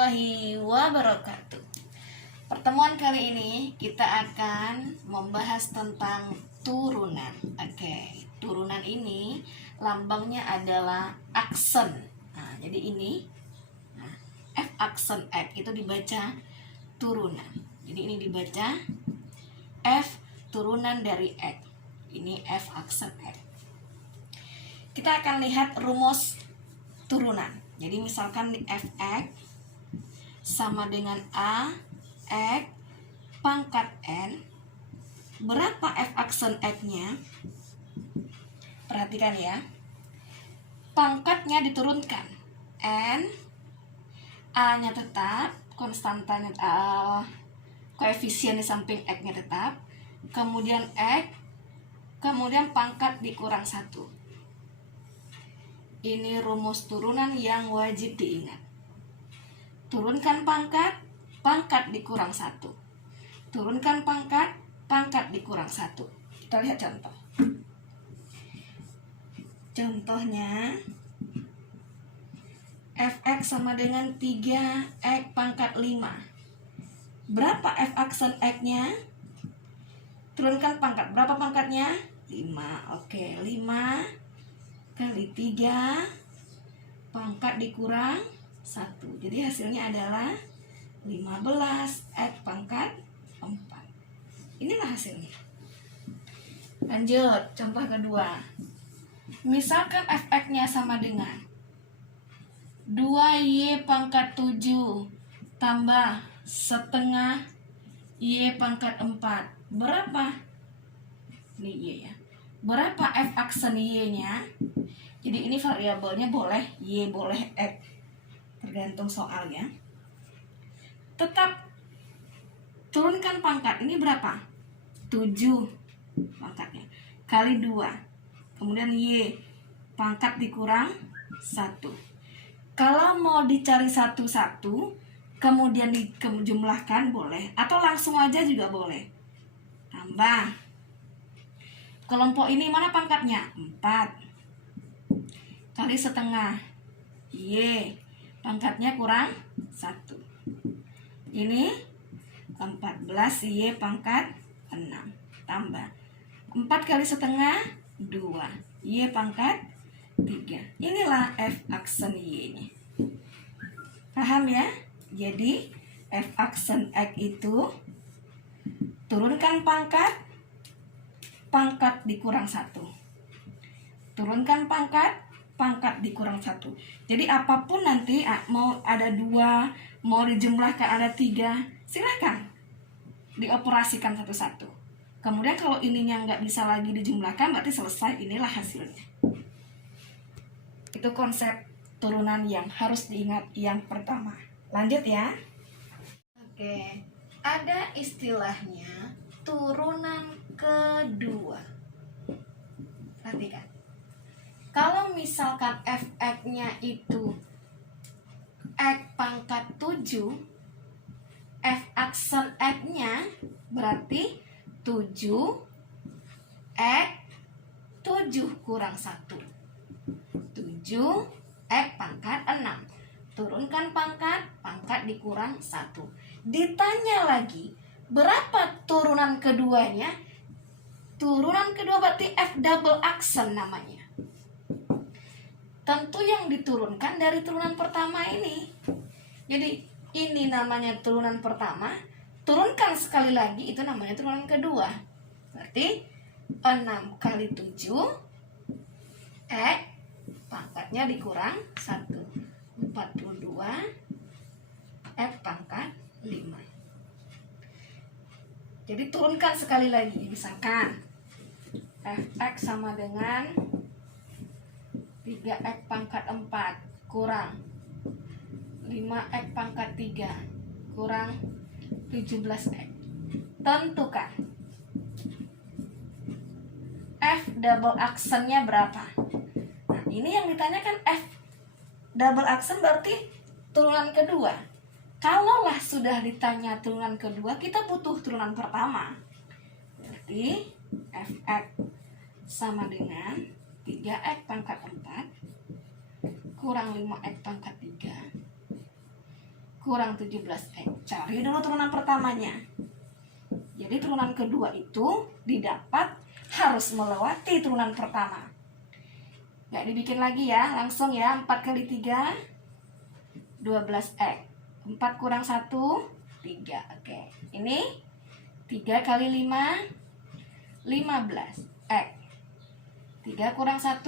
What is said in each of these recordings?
warahmatullahi wabarakatuh. Pertemuan kali ini kita akan membahas tentang turunan. Oke, turunan ini lambangnya adalah aksen. Nah, jadi ini F aksen X itu dibaca turunan. Jadi ini dibaca F turunan dari X. Ini F aksen X. Kita akan lihat rumus turunan. Jadi misalkan Fx sama dengan A X pangkat N. Berapa F aksen X-nya? Perhatikan ya. Pangkatnya diturunkan. N, A-nya tetap, konstantanya koefisien di samping X-nya tetap. Kemudian X, kemudian pangkat dikurang 1. Ini rumus turunan yang wajib diingat. Turunkan pangkat, pangkat dikurang 1. Turunkan pangkat, pangkat dikurang 1. Kita lihat contoh. Contohnya, Fx sama dengan 3x pangkat 5. Berapa F aksen X-nya? Turunkan pangkat. Berapa pangkatnya? 5. Oke, 5 kali 3 pangkat dikurang 1. Jadi hasilnya adalah 15 X pangkat 4. Inilah hasilnya. Lanjut, contoh kedua. Misalkan Fx-nya sama dengan 2y pangkat 7 tambah setengah y pangkat 4. Berapa? Ini y ya. Berapa F aksen y-nya? Jadi ini variabelnya boleh y, boleh x. Tergantung soalnya. Tetap turunkan pangkat. Ini berapa? 7 pangkatnya. Kali 2. Kemudian y pangkat dikurang 1. Kalau mau dicari satu-satu, kemudian dijumlahkan boleh. Atau langsung aja juga boleh. Tambah. Kelompok ini mana pangkatnya? 4 kali setengah y pangkatnya kurang 1. Ini 14 y pangkat 6 tambah 4 kali setengah 2 y pangkat 3. Inilah F aksen y nya. Paham ya? Jadi F aksen X itu turunkan pangkat, pangkat dikurang 1. Turunkan pangkat, pangkat dikurang 1. Jadi apapun nanti mau ada 2, mau dijumlahkan ada 3, silahkan dioperasikan satu-satu. Kemudian kalau ininya nggak bisa lagi dijumlahkan, berarti selesai. Inilah hasilnya. Itu konsep turunan yang harus diingat yang pertama. Lanjut ya. Oke, ada istilahnya turunan kedua. Perhatikan. Kalau misalkan Fx-nya itu X pangkat 7, F aksen X-nya berarti 7 X 7 kurang 1. 7 X pangkat 6. Turunkan pangkat, pangkat dikurang 1. Ditanya lagi, berapa turunan keduanya? Turunan kedua berarti F double aksen namanya. Tentu yang diturunkan dari turunan pertama ini. Jadi ini namanya turunan pertama. Turunkan sekali lagi, itu namanya turunan kedua. Berarti 6 kali 7 X pangkatnya dikurang 1. 42 F pangkat 5. Jadi turunkan sekali lagi. Misalkan Fx sama dengan 3x pangkat 4 kurang 5x pangkat 3 kurang 17x. Tentukan F double aksennya berapa. Nah, ini yang ditanyakan F double aksen berarti turunan kedua. Kalaulah sudah ditanya turunan kedua, kita butuh turunan pertama. Berarti Fx sama dengan 3x pangkat 4 kurang 5x pangkat 3 kurang 17X. Cari dulu turunan pertamanya. Jadi turunan kedua itu didapat harus melewati turunan pertama. Nggak dibikin lagi ya, langsung ya. 4 kali 3, 12X. 4 kurang 1, 3. Oke, ini 3 kali 5, 15X. 3 kurang 1,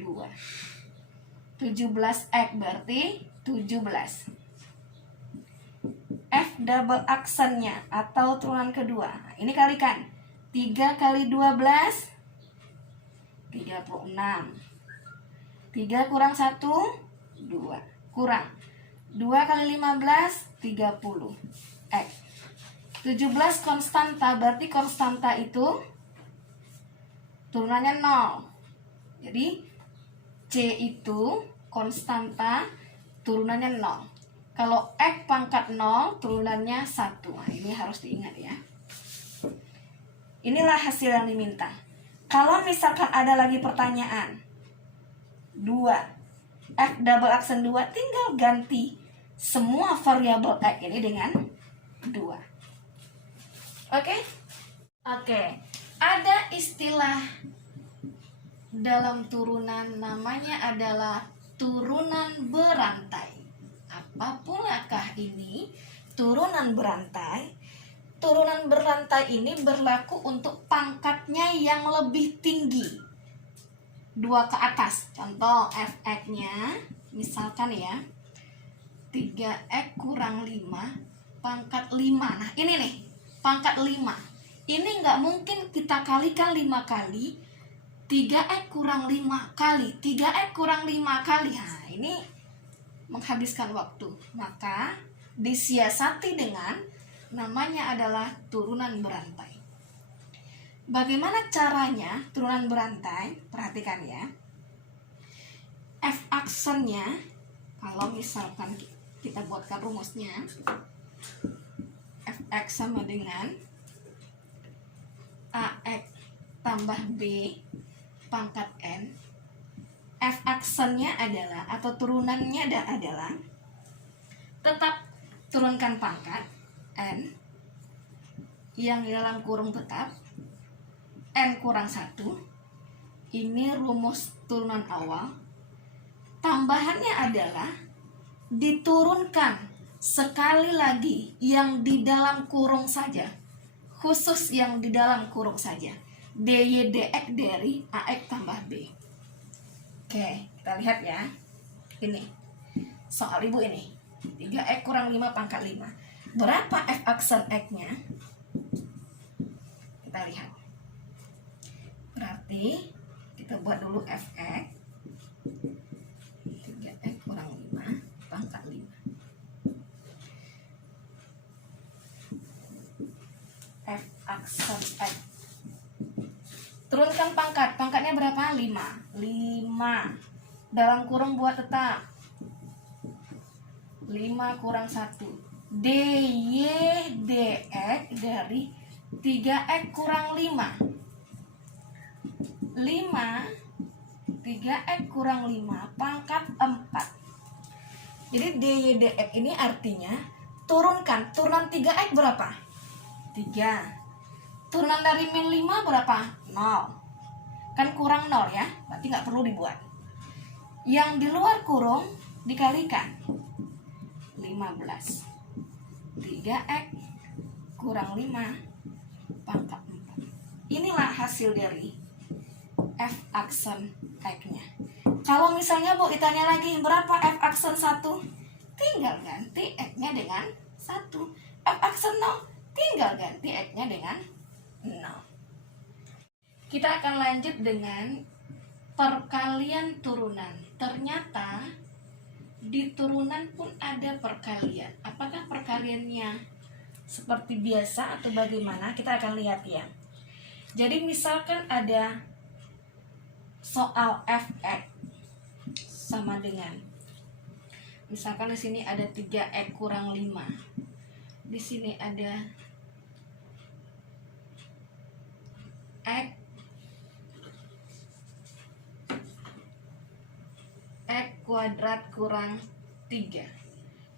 2. 17X berarti 17. F double aksennya atau turunan kedua. Nah, ini kalikan. 3 kali 12, 36. 3 kurang 1, 2. Kurang 2 kali 15, 30. 17 konstanta, berarti konstanta itu turunannya 0. Jadi C itu konstanta turunannya 0. Kalau X pangkat 0 turunannya 1. Nah, ini harus diingat ya. Inilah hasil yang diminta. Kalau misalkan ada lagi pertanyaan 2, F double aksen 2, tinggal ganti semua variabel X ini dengan 2. Oke? Oke. Ada istilah dalam turunan namanya adalah turunan berantai. Apa pulakah ini? Turunan berantai. Turunan berantai ini berlaku untuk pangkatnya yang lebih tinggi, 2 ke atas. Contoh Fx-nya misalkan ya 3x kurang 5 pangkat 5. Nah ini nih pangkat 5. Ini nggak mungkin kita kalikan 5 kali 3x kurang 5 kali 3x kurang 5 kali. Nah ini menghabiskan waktu. Maka disiasati dengan namanya adalah turunan berantai. Bagaimana caranya turunan berantai? Perhatikan ya. F aksennya, kalau misalkan kita buatkan rumusnya, Fx sama dengan Ax tambah B pangkat N. F aksennya adalah, atau turunannya adalah, tetap turunkan pangkat N yang di dalam kurung tetap N kurang 1. Ini rumus turunan awal. Tambahannya adalah diturunkan sekali lagi yang di dalam kurung saja, khusus yang di dalam kurung saja, dy dx dari Ax tambah B. Oke, kita lihat ya. Ini soal ibu ini 3x kurang 5 pangkat 5. Berapa F aksen X-nya? Kita lihat. Berarti kita buat dulu Fx 3x kurang 5 pangkat 5. F aksen X. Turunkan pangkat. Pangkatnya berapa? 5. 5. Dalam kurung buat tetap. 5 kurang 1. dy dx dari 3x kurang 5. 3x kurang 5 pangkat 4. Jadi dy dx ini artinya turunkan. Turunan 3x berapa? 3. Turunan dari min 5 berapa? 0. Kan kurang 0 ya, berarti nggak perlu dibuat. Yang di luar kurung dikalikan 15. 3x kurang 5 pangkat 4. Inilah hasil dari F aksen X-nya. Kalau misalnya Bu ditanya lagi berapa F aksen 1, tinggal ganti X-nya dengan 1. F aksen 0, tinggal ganti X-nya dengan 0. Kita akan lanjut dengan perkalian turunan. Ternyata di turunan pun ada perkalian. Apakah perkaliannya seperti biasa atau bagaimana? Kita akan lihat ya. Jadi misalkan ada soal Fx sama dengan, misalkan di sini ada 3x kurang 5. Di sini ada x kuadrat kurang 3.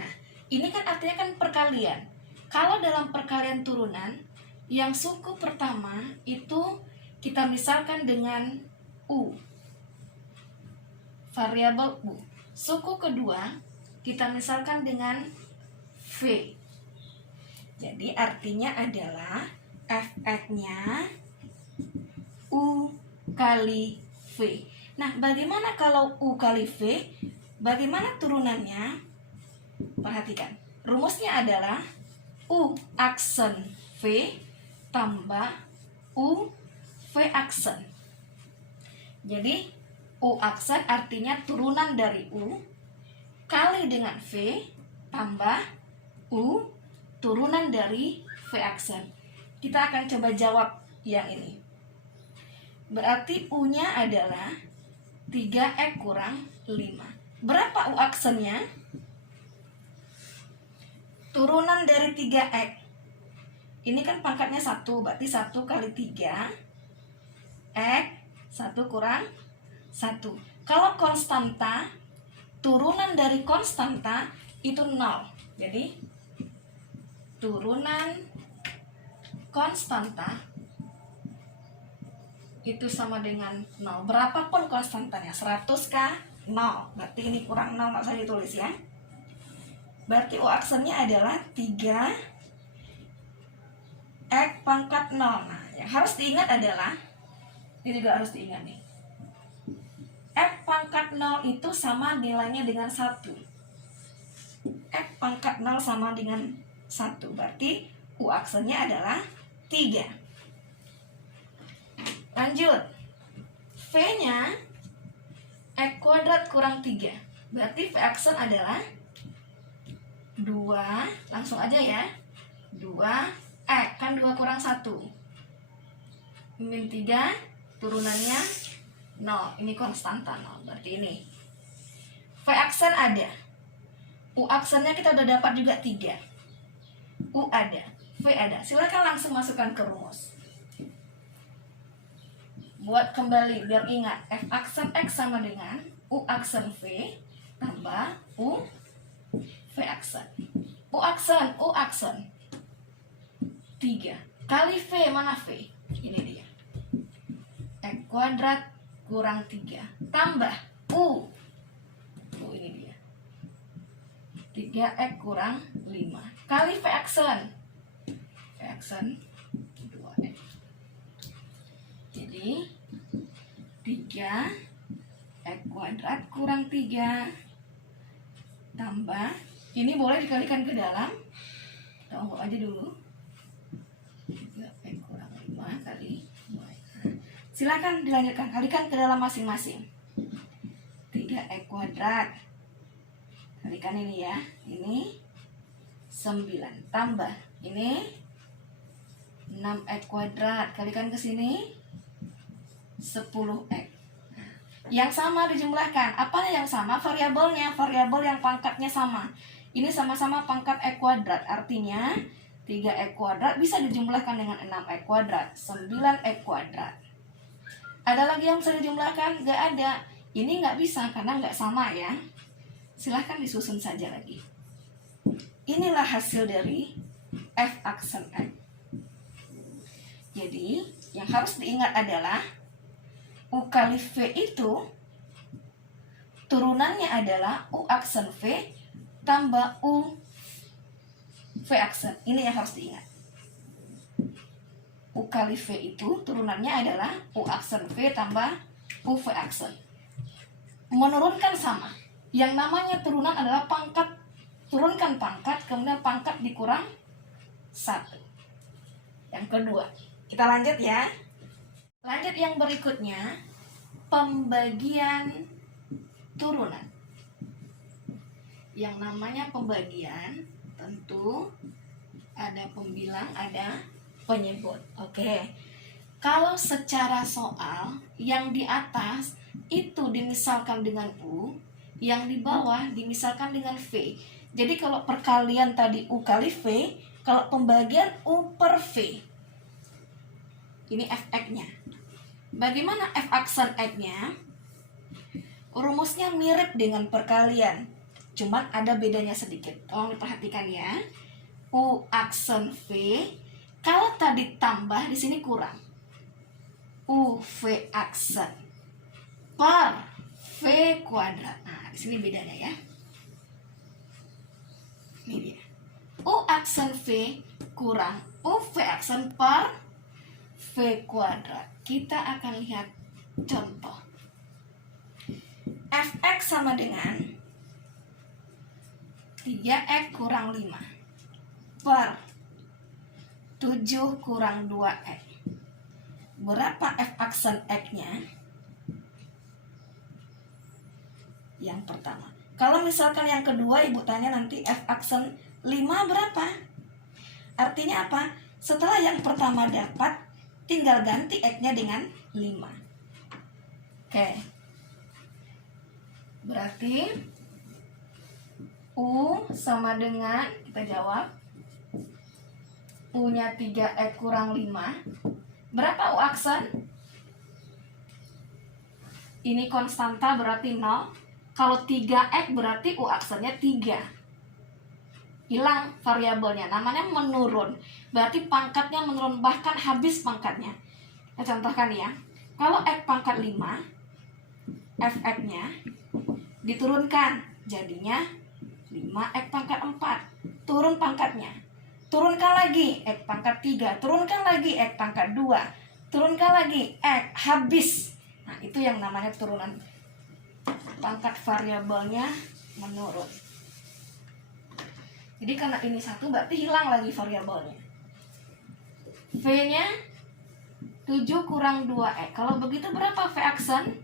Nah, Ini kan artinya kan perkalian. Kalau dalam perkalian turunan, yang suku pertama itu kita misalkan dengan U, variabel U. Suku kedua kita misalkan dengan V. Jadi artinya adalah fx-nya U kali V. Nah, bagaimana kalau U kali V? Bagaimana turunannya? Perhatikan, rumusnya adalah U aksen V tambah U V aksen. Jadi U aksen artinya turunan dari U kali dengan V tambah U turunan dari V aksen. Kita akan coba jawab yang ini. Berarti U-nya adalah 3x kurang 5. Berapa U aksennya? Turunan dari 3x. Ini kan pangkatnya 1, berarti 1 kali 3 x 1 kurang 1. Kalau konstanta, turunan dari konstanta itu 0. Jadi turunan konstanta itu sama dengan 0. Berapapun konstantanya, 100 kah? 0. Berarti ini kurang 0, nggak usah ditulis ya. Berarti U aksennya adalah 3 x pangkat 0. Nah, yang harus diingat adalah, ini juga harus diingat nih, x pangkat 0 itu sama nilainya dengan 1. X pangkat 0 sama dengan 1. Berarti U aksennya adalah 3. Lanjut, V-nya x kuadrat kurang 3. Berarti V aksen adalah 2, langsung aja ya, 2x, kan 2 kurang 1 min 3, turunannya 0. Ini konstanta 0, berarti ini V aksen ada, U aksennya kita udah dapat juga 3. U ada, V ada. Silakan langsung masukkan ke rumus. Buat kembali biar ingat, F aksen X sama dengan U aksen V tambah U V aksen. U aksen 3 kali V, mana V? Ini dia, X kuadrat kurang 3 tambah U ini dia, 3x kurang 5 kali V aksen 2x. Jadi 3x kuadrat kurang 3 tambah, ini boleh dikalikan ke dalam, kita ubah aja dulu, 3x kurang 5 kali 2x. Silakan dilanjutkan, kalikan ke dalam masing-masing. 3x kuadrat kalikan ini ya, ini 9 tambah ini 6x kuadrat kalikan ke sini 10x. Yang sama dijumlahkan. Apa yang sama? Variabelnya, variabel yang pangkatnya sama. Ini sama-sama pangkat x kuadrat, artinya 3x kuadrat bisa dijumlahkan dengan 6x kuadrat, 9x kuadrat. Ada lagi yang bisa dijumlahkan? Gak ada. Ini nggak bisa karena nggak sama ya. Silahkan disusun saja lagi. Inilah hasil dari F aksen X. Jadi yang harus diingat adalah U kali V itu turunannya adalah U aksen V tambah U V aksen. Ini yang harus diingat. U kali V itu turunannya adalah U aksen V tambah U V aksen. Menurunkan sama. Yang namanya turunan adalah pangkat. Turunkan pangkat, kemudian pangkat dikurang 1. Yang kedua, kita lanjut ya. Lanjut yang berikutnya, pembagian turunan. Yang namanya pembagian tentu ada pembilang, ada penyebut. Oke. Kalau secara soal yang di atas itu dimisalkan dengan U, yang di bawah dimisalkan dengan V. Jadi kalau perkalian tadi U kali V, kalau pembagian U per V. Ini Fx-nya. Bagaimana F aksen X-nya? Rumusnya mirip dengan perkalian. cuman ada bedanya sedikit. Tolong diperhatikan ya. U aksen V, kalau tadi tambah, di sini kurang. UV aksen per V kuadrat. Nah, di sini bedanya ya. Ini dia. U aksen V kurang UV aksen per V kuadrat. Kita akan lihat contoh. Fx sama dengan 3x kurang 5 per 7 kurang 2x. Berapa f aksen x-nya? Yang pertama. Kalau misalkan yang kedua ibu tanya nanti f aksen 5 berapa? Artinya apa? Setelah yang pertama dapat, tinggal ganti x-nya dengan 5. Oke. Berarti U sama dengan, kita jawab, U-nya 3x kurang 5. Berapa U aksen? Ini konstanta berarti 0. Kalau 3x berarti U aksennya 3. Hilang variabelnya, namanya menurun. Berarti pangkatnya menurun, bahkan habis pangkatnya. Kita contohkan ya. Kalau x pangkat 5, fx-nya diturunkan, jadinya 5x pangkat 4. Turun pangkatnya. Turunkan lagi x pangkat 3, turunkan lagi x pangkat 2, turunkan lagi x, habis. Nah, itu yang namanya turunan. Pangkat variabelnya menurun. Jadi karena ini 1 berarti hilang lagi variabelnya. V-nya 7 kurang 2x. Kalau begitu berapa V aksen?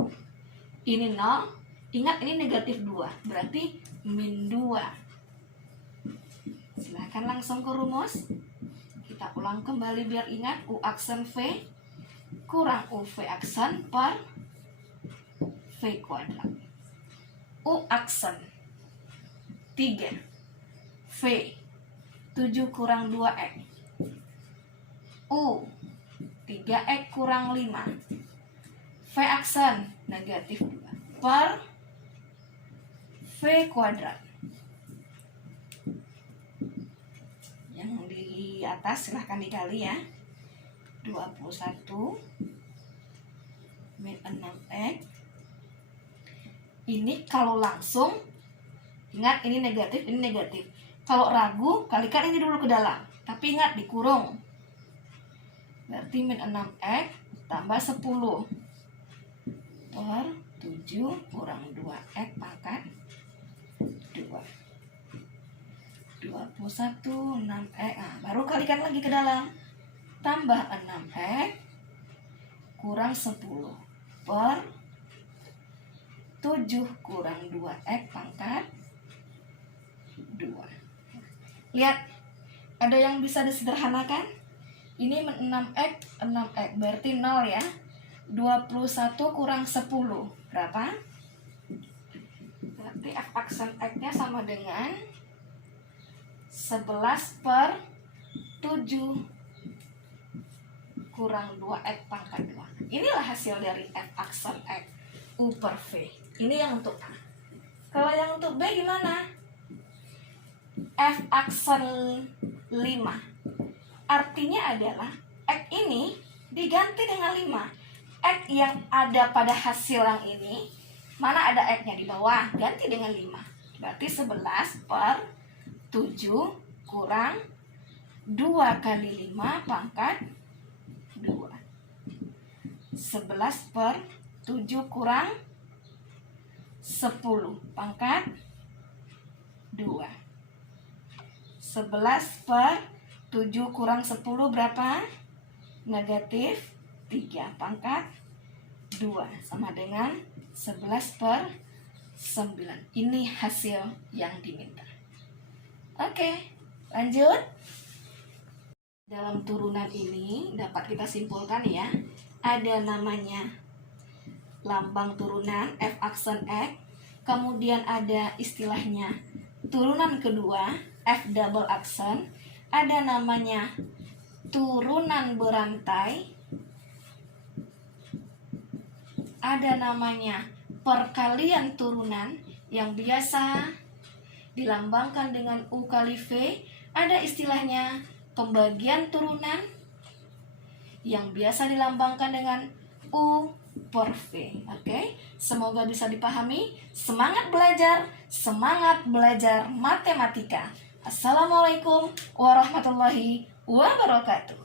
Ini 0. Ingat ini negatif 2. Berarti min 2. Silahkan langsung ke rumus. Kita ulang kembali biar ingat. U aksen V kurang UV aksen per V kuadrat. U aksen 3 V 7 kurang 2x. U 3x kurang 5 V aksen negatif 2 per V kuadrat. Yang di atas silahkan dikali ya. 21 min 6x. Ini kalau langsung, ingat ini negatif, ini negatif. Kalau ragu, kalikan ini dulu ke dalam. Tapi ingat dikurung. Berarti min 6x tambah 10 per 7 kurang 2x pangkat 2. 21 6x. Nah, baru kalikan lagi ke dalam. Tambah 6x kurang 10 per 7 kurang 2x pangkat 2. Lihat, ada yang bisa disederhanakan? Ini 6x, 6x berarti 0 ya. 21 kurang 10 berapa? Berarti f aksen x-nya sama dengan 11 per 7 kurang 2x pangkat 2. Inilah hasil dari f aksen x, U per V. Ini yang untuk A. Kalau yang untuk B gimana? F aksen 5. Artinya adalah X ini diganti dengan 5. X yang ada pada hasil yang ini, mana ada X-nya di bawah, ganti dengan 5. Berarti 11 per 7 kurang 2 kali 5 pangkat 2. 11 per 7 kurang 10 pangkat 2. 11 per 7 kurang 10 berapa? Negatif 3 pangkat 2 sama dengan 11 per 9. Ini hasil yang diminta. Oke, lanjut. Dalam turunan ini dapat kita simpulkan ya, ada namanya lambang turunan F aksen X, kemudian ada istilahnya turunan kedua F double aksen, ada namanya turunan berantai, ada namanya perkalian turunan yang biasa dilambangkan dengan U kali V, ada istilahnya pembagian turunan yang biasa dilambangkan dengan U per V. Oke, semoga bisa dipahami. Semangat belajar matematika. Assalamualaikum warahmatullahi wabarakatuh.